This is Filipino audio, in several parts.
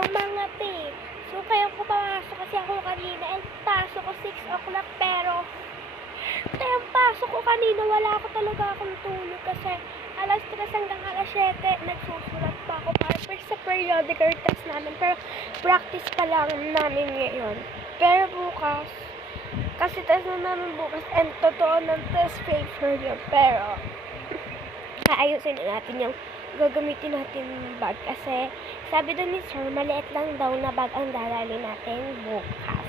walang mga tea. So, kaya ko pumasok kasi ako kanina and pasok ko 6 o'clock pero kaya pasok ko kanina wala ako talaga akong tulog kasi alas 3 hanggang alas 7 nagsusulat pa ako para sa periodical test namin pero practice pa lang namin ngayon. Pero bukas, kasi test na namin bukas and totoo ng test paper yun pero ayusin natin yung gagamitin natin bag kasi sabi doon ni sir, maliit lang daw na bag ang dadali natin bukas.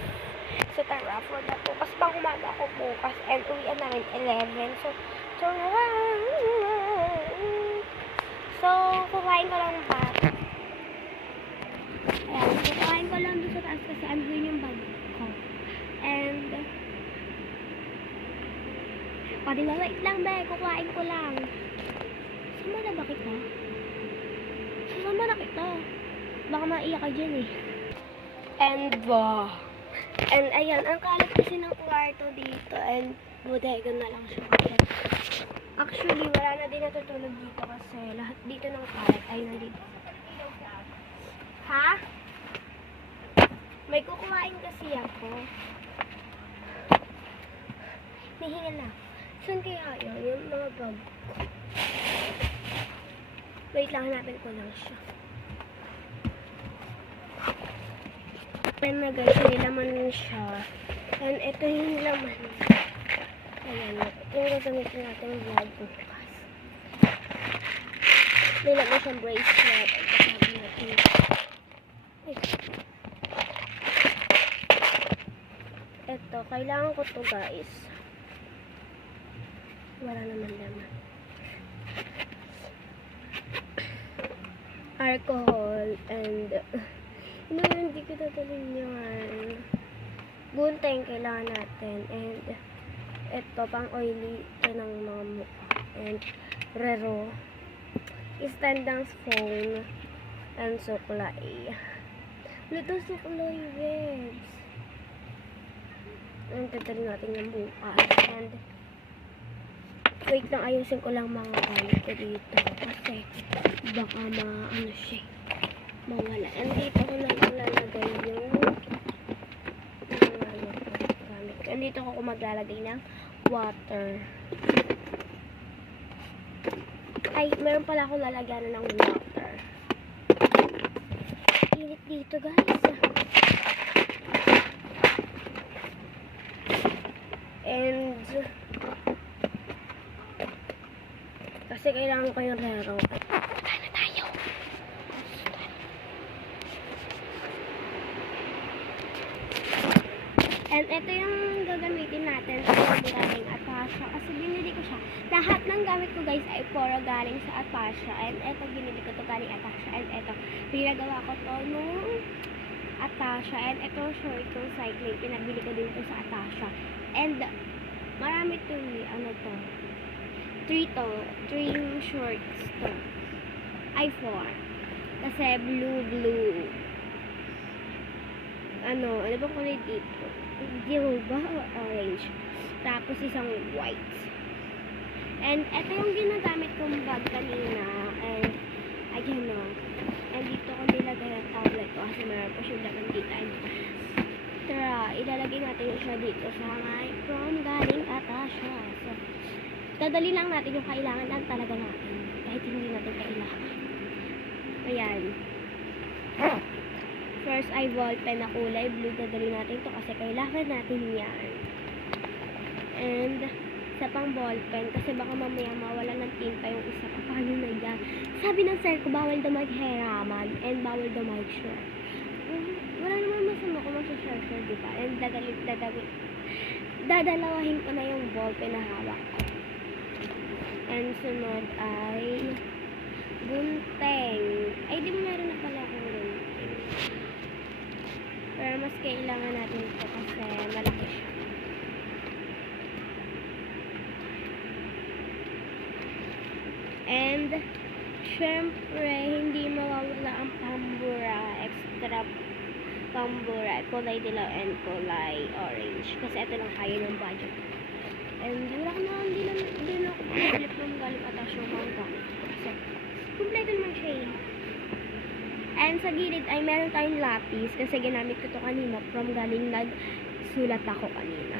So tara, for na bukas pang umaga ako bukas and uwian namin 11. So kukain ko lang bag. Ayan, kukain ko lang doon sa taas kasi andun yung bag ko. And pwede na wait lang be, kukain ko lang. Sama na ba kita? Sama na kita. Baka maiyak ka dyan eh. And ayan, ang kalat kasi ng kwarto dito. And bodega na lang siya. Actually, wala na din natutulog dito kasi lahat dito ng kalat ay nandito. Ha? May kukuhain kasi ako. Nahinga na. Saan kaya yun? Yung mga bag ko. Wait lang, hanapin ko lang siya. Ayan na guys, nilaman siya. And ito yung laman. Ayan, yung gagamitin natin yung vlog bukas. May laman siyang bracelet. At kasabi natin. Ito, kailangan ko to guys. Wala naman laman. Alcohol and hindi ko tatalin yan. Gunting kailangan natin and ito pang oily ito ng mga mukha and rero standang phone and suklay. Ito suklay babes. And tatalin natin yung bukas and wait lang, ayusin ko lang mga gamit ko dito kasi baka ano siya mawala. And dito ko lang lalagay yung gamit ko. And dito ko maglalagay ng water. Ay, meron pala akong lalagyan ng water. Init dito guys. And kasi kailangan ko yung rero. Ano tayo? And ito yung gagamitin natin sa galing Atasha. Kasi binili ko siya. Lahat ng gamit ko guys ay puro galing sa Atasha. And ito binili ko to galing Atasha. And ito, pinagawa ko to nung Atasha. And ito short kong cycling. Pinabili ko din to sa Atasha. And marami to ano to. 3 shorts to. Ay 4. Kasi blue. Ano bang kulay dito? Diyo ba o orange? Tapos isang white. And ito yung ginagamit kong bag kanina. And ayan o. And dito ko nilagay ang tablet ko kasi meron pa siya dagang dito. And tara, ilalagay natin siya dito sa my from galing Atasha. So, dadali lang natin yung kailangan lang talaga natin. Kahit hindi natin kailangan. Ayan. First ay ballpen na kulay blue. Dadali natin to kasi kailangan natin yan. And sa pang ballpen kasi baka mamaya mawala ng tinta yung isa pa. Paano na yan? Sabi ng sir ko, bawal daw maghiraman and bawal daw mag-share. Wala naman masama kung mag-share, diba? And dadalawahin ko na yung ballpen na hawak ko. And sunod ay gunting. Ay, di ba meron na pala akong gunting. Pero mas kailangan natin ito kasi malaki siya. And syempre, hindi mawawala ang pambura. Extra pambura. Kulay dilaw and kulay orange. Kasi ito lang kaya ng budget. And wala ko na, hindi na ako mag-flip ng galing Atasha yung mga gamit ko. Kasi, kompleto naman siya eh. And sa gilid ay meron tayong lapis kasi ginamit ko to kanina from galing nagsulat ako kanina.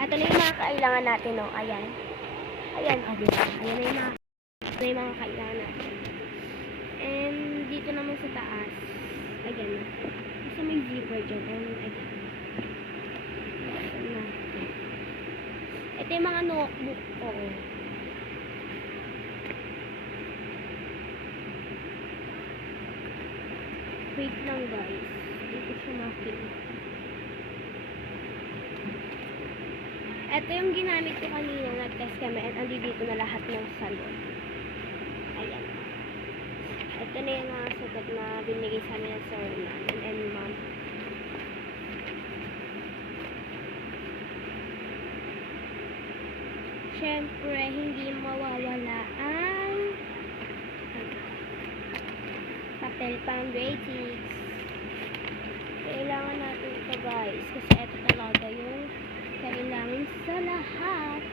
At ito na yung mga kailangan natin, no? Ayan. Ayan, diba? Ayan na yung mga kailangan natin. And dito naman sa taas, ayan na. Kasi may zipper dyan. And ayan. Ayan na. Ito yung mga notebook ko. Wait lang guys. Dito siya makita. Ito yung ginamit ko kanina nag-test kami at andito na lahat ng salon. Ayan. Ito na yung mga sugat na binigay sa amin ng sir namin and mom. Siyempre, hindi mawawala ang papel pang grade 6. Kailangan natin ito guys kasi ito talaga yung kailangan sa lahat.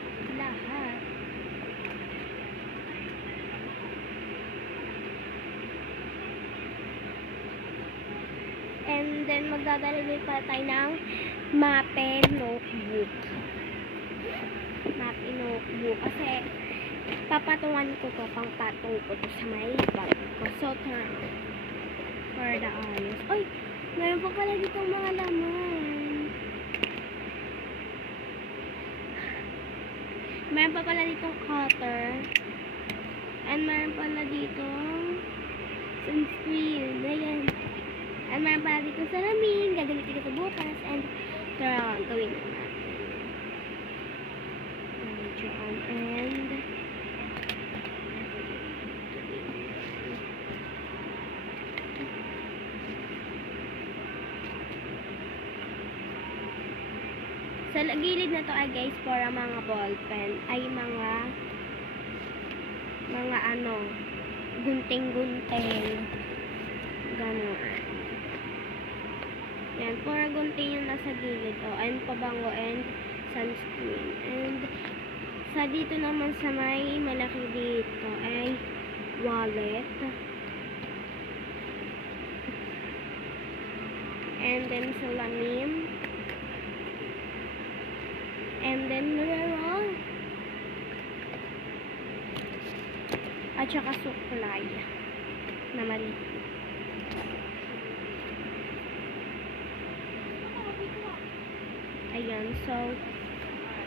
And then magdadala din pala tayo ng mape notebook. Mape notebook kasi papatungan ko to, pang patong ko to sa may bag ko. So turn for the ayos. Oy, meron pa pala dito mga laman. Meron pa pala ditong cutter. And meron pala ditong sunscreen. Ayan. And meron pala ditong salamin. Gagamitin ko sa bukas. And gawin na natin. And sa gilid na to ay guys para mga ballpen ay mga gunting-gunting gano'n. Yan, para gunting yung nasa gilid and pabango and sunscreen. And sa dito naman sa may malaki dito ay wallet. And then salamin. And then mirror. At saka suklay na maliit. Ayan, so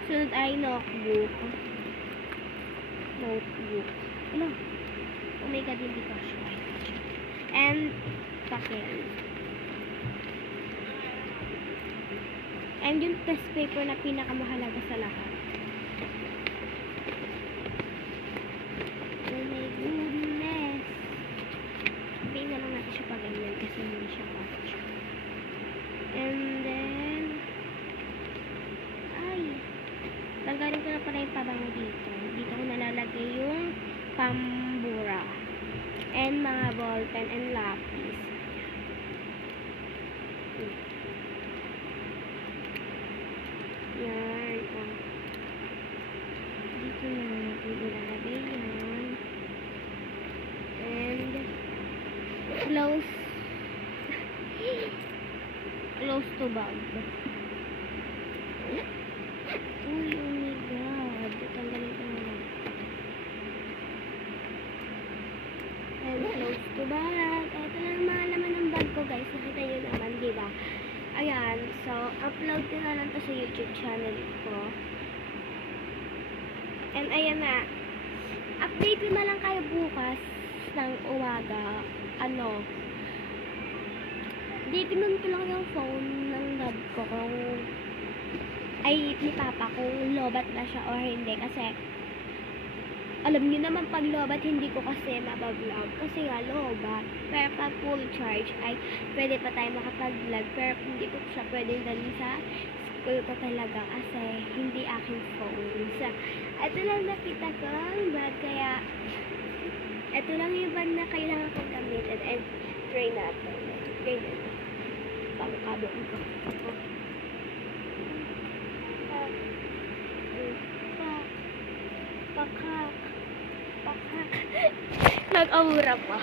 sunod ay notebook. Ano? Oh my god, hindi ko siya. And papel. And yung test paper na pinakamahalaga sa lahat. Oh my goodness. Sabihin na lang natin siya pa ganyan kasi hindi siya patch. And then, tanggalin ko na pala yung pabango dito. Dito ko nalalagay yung pambura. And mga ballpen and lapis. Yan. Dito na natin ilalagay yan. And close to bag. Uy, oh my god. Tanggalin ko na lang. And close to bag. Ito lang mga laman ng bag ko guys. Nakita nyo naman, diba? Ayan. So, upload ko na lang to sa YouTube channel ko. And ayan na. Update ko na lang kayo bukas ng umaga. Titignan ko lang yung phone ng dad ko kung ay ni Papa kung lobat na siya or hindi kasi alam niyo naman pag lobat hindi ko kasi mabablog kasi nga lobat. Pero pag full charge ay pwede pa tayo makapag-vlog pero hindi ko siya pwedeng dalhin sa school ko talaga kasi hindi aking phone. So, ito lang nakita ko ang bag kaya ito lang yung bag na kailangan kong gamitin and try natin. Pangkabong ko. Pakak. Nag-aura pa.